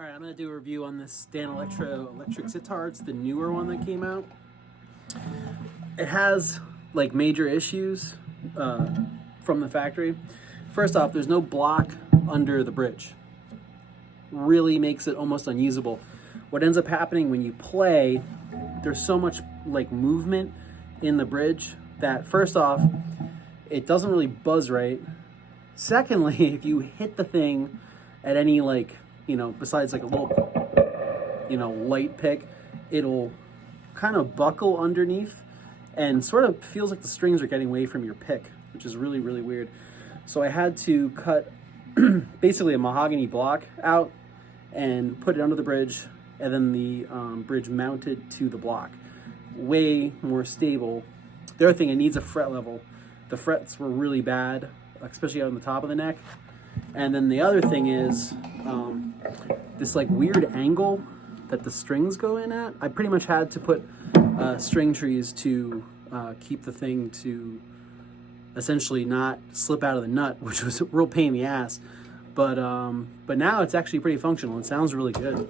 All right, I'm going to do a review on this Danelectro electric sitar. It's the newer one that came out. It has like major issues from the factory. First off, there's no block under the bridge. Really makes it almost unusable. What ends up happening when you play, there's so much like movement in the bridge that first off, it doesn't really buzz right. Secondly, if you hit the thing at any besides like a little, light pick, it'll kind of buckle underneath and sort of feels like the strings are getting away from your pick, which is really, really weird. So I had to cut basically a mahogany block out and put it under the bridge, and then the bridge mounted to the block. Way more stable. The other thing, it needs a fret level. The frets were really bad, especially out on the top of the neck. And then the other thing is this like weird angle that the strings go in at. I pretty much had to put string trees to keep the thing to essentially not slip out of the nut, which was a real pain in the ass. But now it's actually pretty functional. It sounds really good.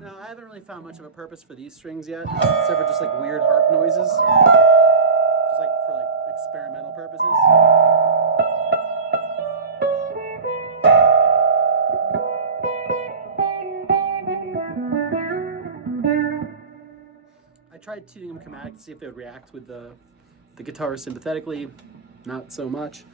Now, I haven't really found much of a purpose for these strings yet, except for just like weird harp noises, just like for like experimental purposes. I tried tuning them chromatic to see if they would react with the guitar sympathetically. Not so much.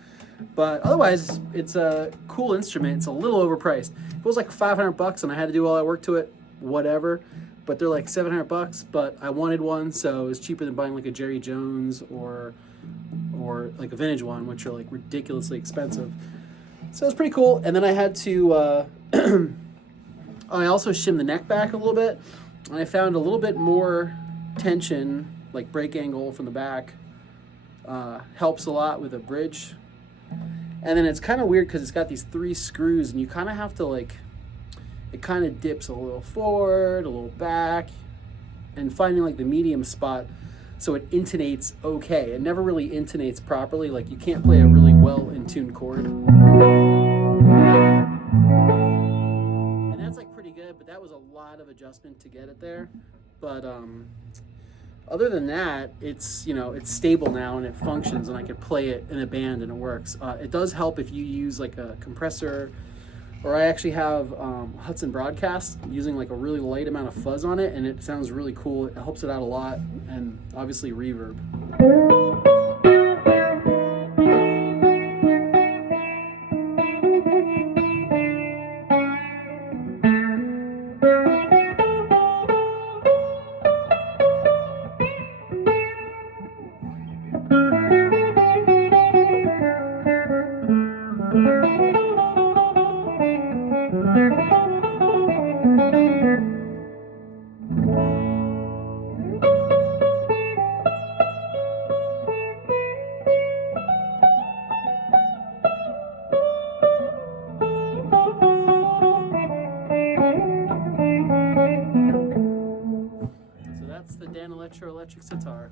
But otherwise, it's a cool instrument. It's a little overpriced. If it was like $500 and I had to do all that work to it, whatever. But they're like $700, but I wanted one, so it's cheaper than buying like a Jerry Jones or like a vintage one, which are like ridiculously expensive. So it's pretty cool. And then I had to, I also shimmed the neck back a little bit. And I found a little bit more tension, like break angle from the back. Helps a lot with a bridge. And then it's kind of weird because it's got these 3 screws, and you kind of have to it kind of dips a little forward, a little back, and finding like the medium spot so it intonates okay. It never really intonates properly. Like you can't play a really well in tuned chord. And that's like pretty good, but that was a lot of adjustment to get it there. But other than that, it's it's stable now and it functions, and I could play it in a band and it works. It does help if you use like a compressor, or I actually have Hudson broadcast using like a really light amount of fuzz on it, and it sounds really cool. It helps it out a lot, and obviously reverb. So that's the Danelectro electric sitar.